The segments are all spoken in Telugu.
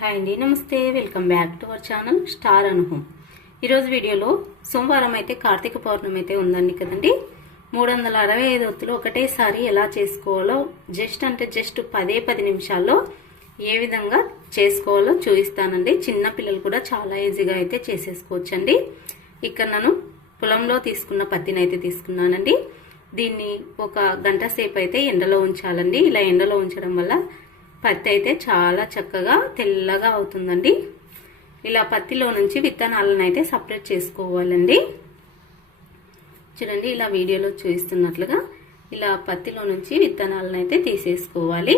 హాయ్ అండి నమస్తే welcome back to our channel star అనుభవం ఈరోజు వీడియోలో సోమవారం అయితే కార్తీక పౌర్ణమి అయితే ఉందండి కదండి. మూడు వందల అరవై ఐదు ఒత్తులు ఒకటేసారి ఎలా చేసుకోవాలో జస్ట్ అంటే జస్ట్ పదే పది నిమిషాల్లో ఏ విధంగా చేసుకోవాలో చూపిస్తానండి. చిన్న పిల్లలు కూడా చాలా ఈజీగా అయితే చేసేసుకోవచ్చండి. ఇక్కడ నేను పొలంలో తీసుకున్న పత్తిని అయితే తీసుకున్నానండి. దీన్ని ఒక గంట సేపు అయితే ఎండలో ఉంచాలండి. ఇలా ఎండలో ఉంచడం వల్ల పత్తి అయితే చాలా చక్కగా తెల్లగా అవుతుందండి. ఇలా పత్తిలో నుంచి విత్తనాలను అయితే సపరేట్ చేసుకోవాలండి. చూడండి ఇలా వీడియోలో చూపిస్తున్నట్లుగా ఇలా పత్తిలో నుంచి విత్తనాలను అయితే తీసేసుకోవాలి.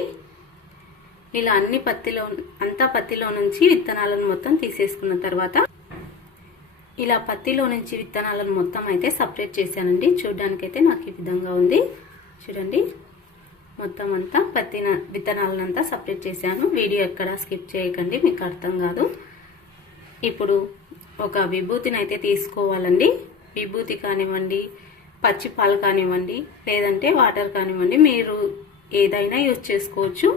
ఇలా అన్ని పత్తిలో అంతా పత్తిలో నుంచి విత్తనాలను మొత్తం తీసేసుకున్న తర్వాత ఇలా పత్తిలో నుంచి విత్తనాలను మొత్తం అయితే సపరేట్ చేశానండి. చూడడానికైతే నాకు ఈ విధంగా ఉంది. చూడండి మొత్తం అంతా పత్తిన విత్తనాలనంతా సపరేట్ చేశాను. వీడియో ఎక్కడ స్కిప్ చేయకండి మీకు అర్థం కాదు. ఇప్పుడు ఒక విభూతిని అయితే తీసుకోవాలండి. విభూతి కానివ్వండి పచ్చి పాలు కానివ్వండి లేదంటే వాటర్ కానివ్వండి మీరు ఏదైనా యూజ్ చేసుకోవచ్చు.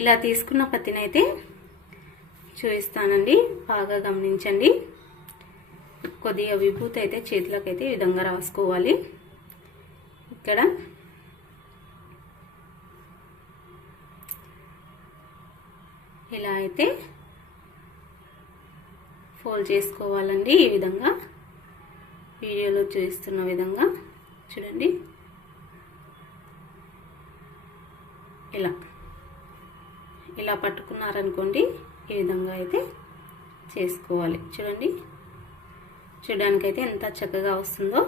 ఇలా తీసుకున్న పత్తినైతే చూపిస్తానండి బాగా గమనించండి. కొద్దిగా విభూతి అయితే చేతులకు అయితే ఈ విధంగా రాసుకోవాలి. ఇక్కడ ఇలా అయితే ఫోల్డ్ చేసుకోవాలండి ఈ విధంగా. వీడియోలో చూస్తున్న విధంగా చూడండి. ఇలా. ఇలా పట్టుకున్నారనుకోండి ఈ విధంగా అయితే చేసుకోవాలి. చూడండి. చూడడానికైతే ఎంత చక్కగా వస్తుందో.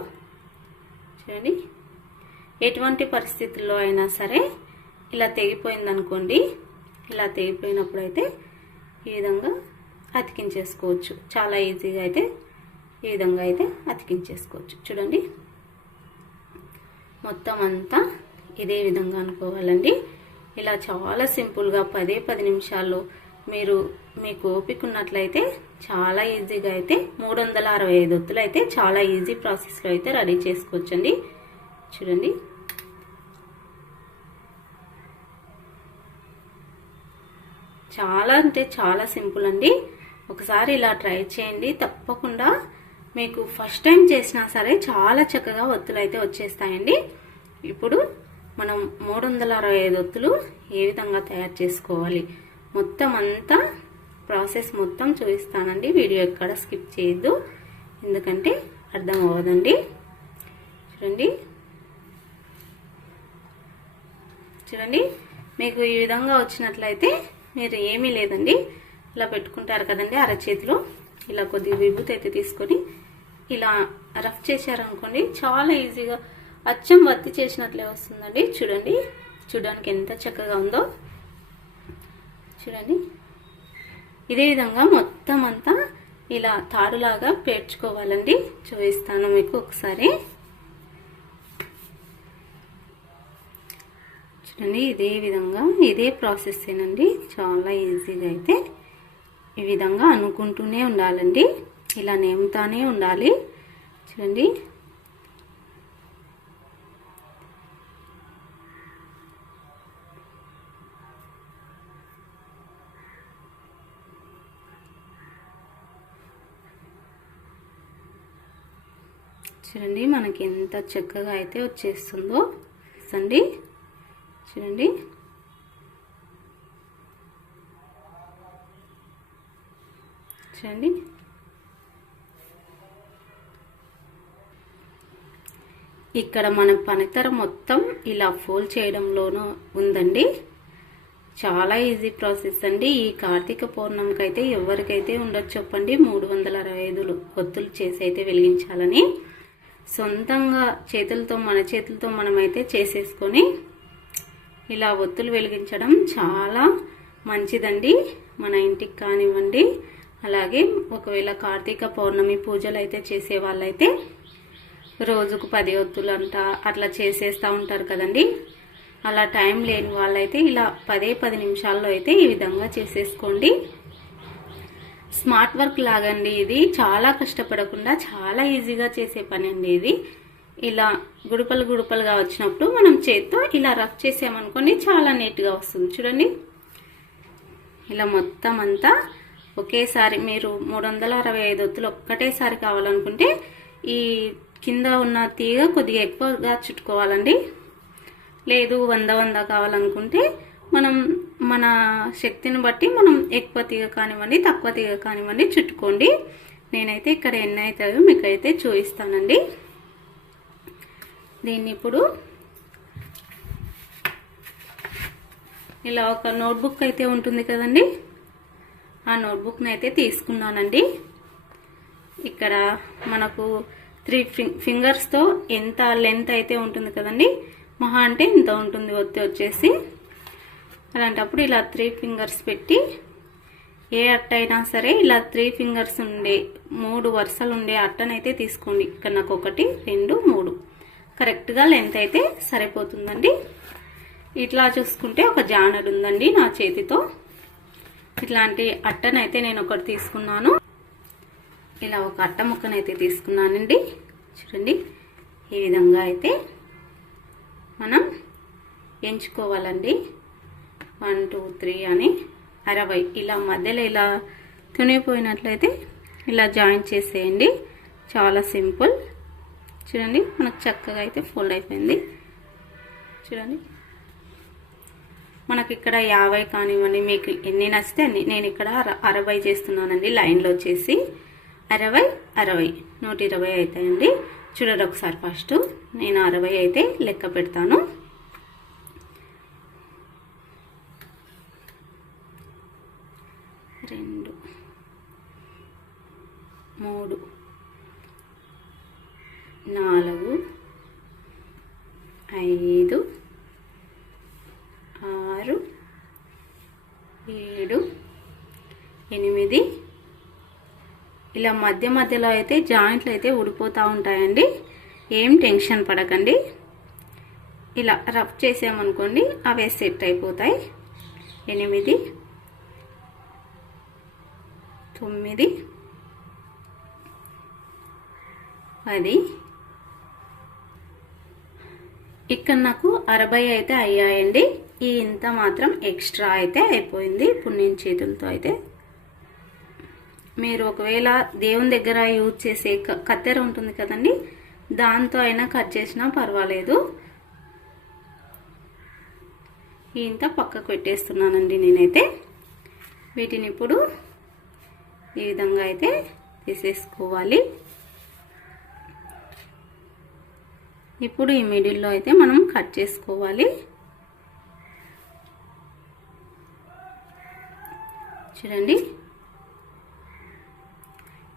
చూడండి. ఎటువంటి పరిస్థితుల్లో అయినా సరే ఇలా తెగిపోయిందనుకోండి ఇలా తెగిపోయినప్పుడు అయితే ఈ విధంగా అతికించేసుకోవచ్చు. చాలా ఈజీగా అయితే ఈ విధంగా అయితే అతికించేసుకోవచ్చు. చూడండి. మొత్తం అంతా ఇదే విధంగా అనుకోవాలండి. ఇలా చాలా సింపుల్గా పదే పది నిమిషాల్లో మీరు మీకు ఓపిక ఉన్నట్లయితే చాలా ఈజీగా అయితే మూడు వందల అరవై ఐదు ఒత్తులు అయితే చాలా ఈజీ ప్రాసెస్లో అయితే రెడీ చేసుకోవచ్చండి. చూడండి. చాలా అంటే చాలా సింపుల్ అండి. ఒకసారి ఇలా ట్రై చేయండి. తప్పకుండా మీకు ఫస్ట్ టైం చేసినా సరే చాలా చక్కగా ఒత్తులు అయితే వచ్చేస్తాయండి. ఇప్పుడు మనం మూడు వందల అరవై ఐదు ఒత్తులు ఏ విధంగా తయారు చేసుకోవాలి? మొత్తం అంతా ప్రాసెస్ మొత్తం చూపిస్తానండి. వీడియో ఎక్కడ స్కిప్ చేయొద్దు. ఎందుకంటే అర్థం అవ్వదండి. చూడండి. చూడండి. మీకు ఈ విధంగా వచ్చినట్లయితే మీరు ఏమీ లేదండి. ఇలా పెట్టుకుంటారు కదండి అరచేతిలో. ఇలా కొద్దిగా విభూతి అయితే తీసుకొని ఇలా రఫ్ చేశారనుకోండి చాలా ఈజీగా అచ్చం వత్తి చేసినట్లే వస్తుందండి. చూడండి చూడడానికి ఎంత చక్కగా ఉందో. చూడండి. ఇదే విధంగా మొత్తం అంతా ఇలా తాడులాగా పేర్చుకోవాలండి. చూపిస్తాను మీకు ఒకసారి. చూడండి ఇదే విధంగా ఇదే ప్రాసెస్ేనండి చాలా ఈజీగా అయితే ఈ విధంగా అనుకుంటూనే ఉండాలండి. ఇలా నేముతానే ఉండాలి. చూడండి. చూడండి మనకి ఎంత చక్కగా అయితే వచ్చేస్తుందో. అండి. చూడండి. చూడండి. ఇక్కడ మన పనితర మొత్తం ఇలా ఫోల్డ్ చేయడంలోనూ ఉందండి. చాలా ఈజీ ప్రాసెస్ అండి. ఈ కార్తీక పౌర్ణమికి అయితే ఎవరికైతే ఉండొచ్చు చెప్పండి. మూడు వందల అరవై ఐదు ఒత్తులు చేసి అయితే వెలిగించాలని సొంతంగా చేతులతో మన చేతులతో మనమైతే చేసేసుకొని ఇలా ఒత్తులు వెలిగించడం చాలా మంచిదండి. మన ఇంటికి కానివ్వండి. అలాగే ఒకవేళ కార్తీక పౌర్ణమి పూజలు అయితే చేసే వాళ్ళైతే రోజుకు పది ఒత్తులు అంట అట్లా చేసేస్తూ ఉంటారు కదండి. అలా టైం లేని వాళ్ళైతే ఇలా పదే పది నిమిషాల్లో అయితే ఈ విధంగా చేసేసుకోండి. స్మార్ట్ వర్క్ లాగండి ఇది. చాలా కష్టపడకుండా చాలా ఈజీగా చేసే పని అండి ఇది. ఇలా గుడుపలు గుడుపలుగా వచ్చినప్పుడు మనం చేత్తో ఇలా రఫ్ చేసామనుకోండి చాలా నీట్గా వస్తుంది. చూడండి. ఇలా మొత్తం అంతా ఒకేసారి మీరు మూడు వందల అరవై ఐదు ఒత్తులు ఒక్కటేసారి కావాలనుకుంటే ఈ కింద ఉన్న తీగ కొద్దిగా ఎక్కువగా చుట్టుకోవాలండి. లేదు వంద వంద కావాలనుకుంటే మనం మన శక్తిని బట్టి మనం ఎక్కువ తీగ కానివ్వండి తక్కువ తీగ కానివ్వండి చుట్టుకోండి. నేనైతే ఇక్కడ ఎన్ని అవుతాయో మీకు అయితే చూపిస్తానండి. దీన్ని ఇప్పుడు ఇలా ఒక నోట్బుక్ అయితే ఉంటుంది కదండి. ఆ నోట్బుక్ని అయితే తీసుకున్నానండి. ఇక్కడ మనకు త్రీ ఫింగర్స్తో ఎంత లెంత్ అయితే ఉంటుంది కదండి. మహా అంటే ఇంత ఉంటుంది ఒత్తి వచ్చేసి. అలాంటప్పుడు ఇలా త్రీ ఫింగర్స్ పెట్టి ఏ అట్ట అయినా సరే ఇలా త్రీ ఫింగర్స్ ఉండే మూడు వరుసలు ఉండే అట్టనైతే తీసుకోండి. ఇక్కడ నాకు ఒకటి రెండు మూడు. కరెక్ట్గా లెంత్ అయితే సరిపోతుందండి. ఇట్లా చూసుకుంటే ఒక జానర్ ఉందండి నా చేతితో. ఇట్లాంటి అట్టనైతే నేను ఒకటి తీసుకున్నాను. ఇలా ఒక అట్ట ముక్కనైతే తీసుకున్నానండి. చూడండి ఈ విధంగా అయితే మనం ఎంచుకోవాలండి. వన్ టూ త్రీ అని అరవై. ఇలా మధ్యలో ఇలా తునిగిపోయినట్లయితే ఇలా జాయిన్ చేసేయండి. చాలా సింపుల్. చూడండి మనకు చక్కగా అయితే ఫోల్డ్ అయిపోయింది. చూడండి. మనకి ఇక్కడ యాభై కానివ్వండి మీకు ఎన్ని నచ్చితే అన్ని. నేను ఇక్కడ అరవై చేస్తున్నానండి లైన్లో వచ్చేసి. అరవై అరవై. నూట ఇరవై అవుతాయండి చూడండి ఒకసారి ఫస్ట్. నేను అరవై అయితే లెక్క పెడతాను. రెండు మూడు నాలుగు ఐదు ఆరు ఏడు ఎనిమిది. ఇలా మధ్య మధ్యలో అయితే జాయింట్లు అయితే ఊడిపోతూ ఉంటాయండి. ఏం టెన్షన్ పడకండి. ఇలా రఫ్ చేసామనుకోండి అవే సెట్ అయిపోతాయి. ఎనిమిది తొమ్మిది పది ఇక్కడ నాకు అరవై అయితే అయ్యాయండి. ఈ ఇంత మాత్రం ఎక్స్ట్రా అయితే అయిపోయింది ఇప్పుడు నేను చేతులతో అయితే. మీరు ఒకవేళ దేవుని దగ్గర యూజ్ చేసే కత్తెర ఉంటుంది కదండి దాంతో అయినా కట్ చేసినా పర్వాలేదు. ఇంత పక్కకు పెట్టేస్తున్నానండి నేనైతే. వీటిని ఇప్పుడు ఈ విధంగా అయితే తీసేసుకోవాలి. ఇప్పుడు ఈ మిడిల్లో అయితే మనం కట్ చేసుకోవాలి. చూడండి.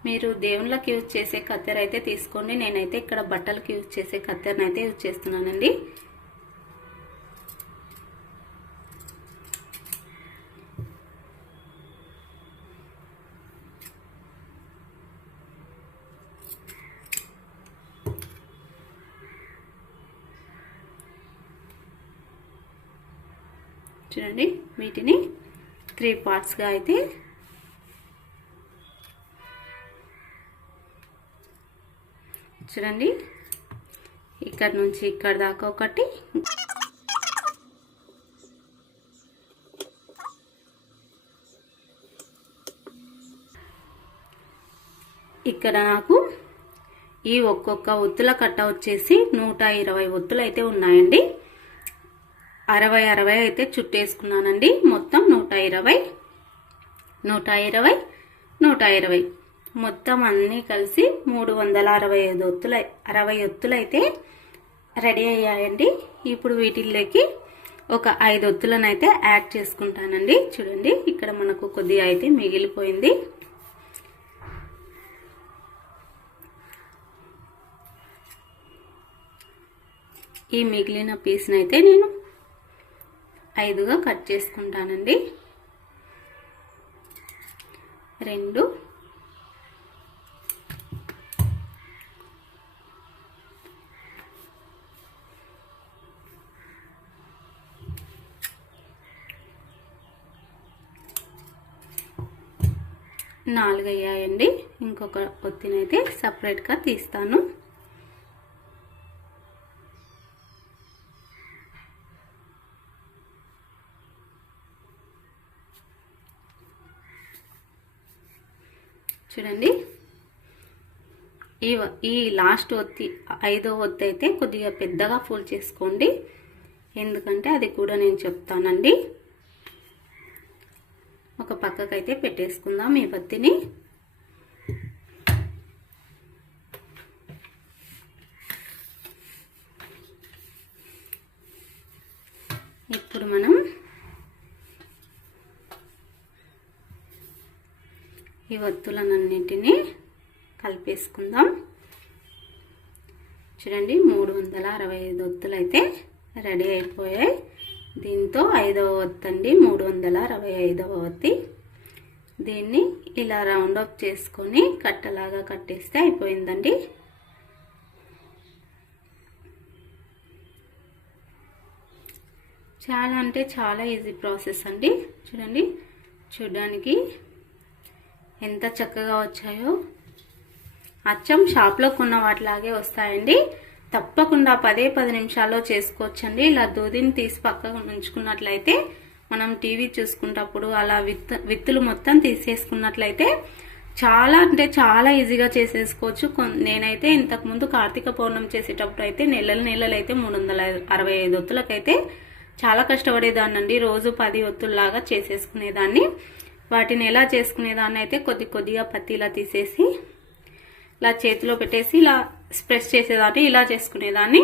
మీరు దేవుళ్ళకి యూజ్ చేసే కత్తెర అయితే తీసుకోండి. నేనైతే ఇక్కడ బట్టలకి యూజ్ చేసే కత్తెరనైతే అయితే యూజ్ చేస్తున్నానండి. చూడండి వీటిని త్రీ పార్ట్స్గా అయితే చూడండి ఇక్కడ నుంచి ఇక్కడ దాకా ఒకటి. ఇక్కడ నాకు ఈ ఒక్కొక్క ఒత్తుల కట్ట వచ్చేసి నూట ఇరవై ఒత్తులు అయితే ఉన్నాయండి. అరవై అరవై అయితే చుట్టేసుకున్నానండి. మొత్తం నూట ఇరవై నూట ఇరవై నూట ఇరవై. మొత్తం అన్నీ కలిసి మూడు వందల అరవై ఐదు ఒత్తులు అరవై ఒత్తులైతే రెడీ అయ్యాయండి. ఇప్పుడు వీటిల్లోకి ఒక ఐదు ఒత్తులను అయితే యాడ్ చేసుకుంటానండి. చూడండి ఇక్కడ మనకు కొద్దిగా అయితే మిగిలిపోయింది. ఈ మిగిలిన పీస్ని అయితే నేను ఐదుగా కట్ చేసుకుంటానండి. రెండు. నాలుగు అయ్యాయండి ఇంకొక ఒత్తినైతే సపరేట్గా తీస్తాను. చూడండి. ఈ ఈ లాస్ట్ ఒత్తి ఐదో ఒత్తి అయితే కొద్దిగా పెద్దగా ఫుల్ చేసుకోండి. ఎందుకంటే అది కూడా నేను చెప్తానండి. ఒక పక్కకైతే పెట్టేసుకుందాం ఈ పత్తిని ఇప్పుడు మనం ఈ ఒత్తులన్నింటినీ కలిపేసుకుందాం. చూడండి మూడు వందల అరవై ఐదు ఒత్తులు అయితే రెడీ అయిపోయాయి. దీంతో ఐదవ వత్తండి మూడు వందల అరవై ఐదవ ఒత్తి దీన్ని ఇలా రౌండ్ అప్ చేసుకొని కట్టలాగా కట్టేస్తే అయిపోయిందండి. చాలా అంటే చాలా ఈజీ ప్రాసెస్ అండి. చూడండి చూడడానికి ఎంత చక్కగా వచ్చాయో. అచ్చం షాప్లో కొన్న వాటిలాగే వస్తాయండి. తప్పకుండా పదే పది నిమిషాల్లో చేసుకోవచ్చండి. ఇలా దూదిని తీసి పక్కకు ఉంచుకున్నట్లయితే మనం టీవీ చూసుకున్నప్పుడు అలా విత్ విత్తులు మొత్తం తీసేసుకున్నట్లయితే చాలా అంటే చాలా ఈజీగా చేసేసుకోవచ్చు. నేనైతే ఇంతకుముందు కార్తీక పౌర్ణం చేసేటప్పుడు అయితే నెలల నెలలు అయితే మూడు వందల అరవై ఐదు ఒత్తులకైతే చాలా కష్టపడేదాన్నండి. రోజు పది ఒత్తుల్లాగా చేసేసుకునేదాన్ని. వాటిని ఎలా చేసుకునేదాన్ని అయితే కొద్ది కొద్దిగా పత్తి ఇలా తీసేసి ఇలా చేతిలో పెట్టేసి ఇలా స్ప్రెస్ చేసేదాన్ని ఇలా చేసుకునేదాన్ని.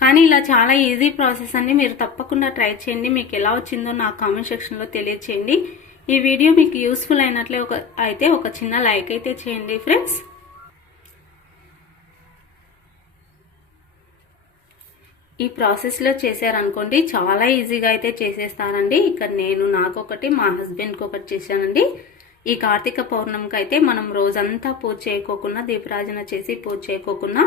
కానీ ఇలా చాలా ఈజీ ప్రాసెస్ అండి. మీరు తప్పకుండా ట్రై చేయండి. మీకు ఎలా వచ్చిందో నా కామెంట్ సెక్షన్లో తెలియచేయండి. ఈ వీడియో మీకు యూస్ఫుల్ అయినట్లే ఒక అయితే ఒక చిన్న లైక్ అయితే చేయండి ఫ్రెండ్స్. ఈ ప్రాసెస్లో చేశారనుకోండి చాలా ఈజీగా అయితే చేసేస్తానండి ఇక్కడ నేను నాకొకటి మా హస్బెండ్కి ఒకటి చేశానండి. ఈ కార్తీక పౌర్ణమికి అయితే మనం రోజంతా పూజ చేయకోకుండా దీపరాజన చేసి పూజ చేయకోకుండా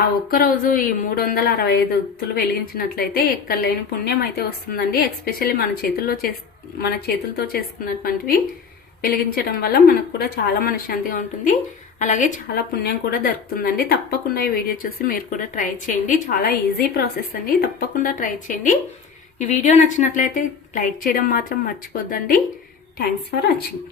ఆ ఒక్క రోజు ఈ మూడు వందల అరవై ఐదు ఒత్తులు వెలిగించినట్లయితే ఎక్కడలేని పుణ్యం అయితే వస్తుందండి. ఎస్పెషల్లీ మన చేతుల్లో చేస్ మన చేతులతో చేసుకున్నటువంటివి వెలిగించడం వల్ల మనకు కూడా చాలా మనశ్శాంతిగా ఉంటుంది. అలాగే చాలా పుణ్యం కూడా దొరుకుతుందండి. తప్పకుండా ఈ వీడియో చూసి మీరు కూడా ట్రై చేయండి. చాలా ఈజీ ప్రాసెస్ అండి. తప్పకుండా ట్రై చేయండి. ఈ వీడియో నచ్చినట్లయితే లైక్ చేయడం మాత్రం మర్చిపోద్దండి. Thanks for watching.